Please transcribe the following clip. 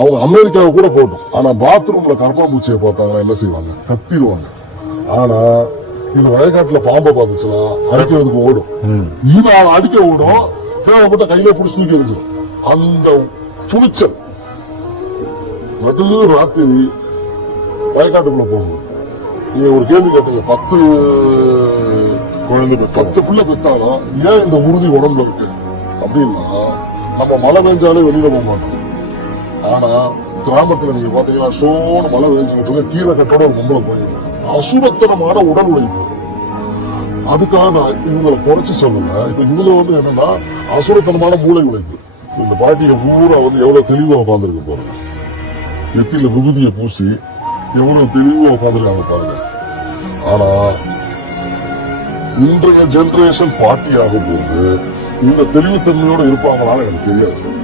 அவங்க அமெரிக்காவை கூட போட்டோம். ஆனா பாத்ரூம்ல கரப்பாம்பூச்சியை பார்த்தாங்கன்னா என்ன செய்வாங்க? கத்திடுவாங்க. ஆனா இந்த வயக்காட்டுல பாம்பை பார்த்துச்சுன்னா அடிக்கிறதுக்கு ஓடும். இது அடிக்க ஓடும், தேவைப்பட்ட கையில பிடிச்சி தூக்கி எரிஞ்சிடும். அந்த துணிச்சல் நடு ராத்திரி வயக்காட்டுக்குள்ள போகணும். நீங்க ஒரு கேள்வி கேட்டீங்க, 10 பிள்ளை பெத்தாலும் ஏன் இந்த உறுதி உடம்புல இருக்கு அப்படின்னா, நம்ம மழை பெஞ்சாலே வெளியில போக மாட்டோம். ஆனா கிராமத்துல நீங்க பாத்தீங்கன்னா சோன்னு மழை பெஞ்சுக்கிட்டு கீழே கட்டோட ஒரு பொம்பளை போயிடும். அசுரத்தனமான உடல் உழைப்பு. அதுக்காக நான் இவங்களை குறைச்சு சொல்லல. இப்ப இதுல என்னன்னா அசுரத்தனமான மூளை உழைப்பு. இந்த பாட்டியை பூரா எவ்வளவு தெளிவா உட்காந்துருக்கு பாருங்க. நெத்தியில விபூதியை பூசி எவ்வளவு தெளிவா உட்காந்துருக்காங்க பாருங்க. ஆனா இன்றைய ஜெனரேஷன் பாட்டி ஆகும் போது இந்த தெளிவுத்தன்மையோட இருப்பாங்களான்னு எனக்கு தெரியாது சார்.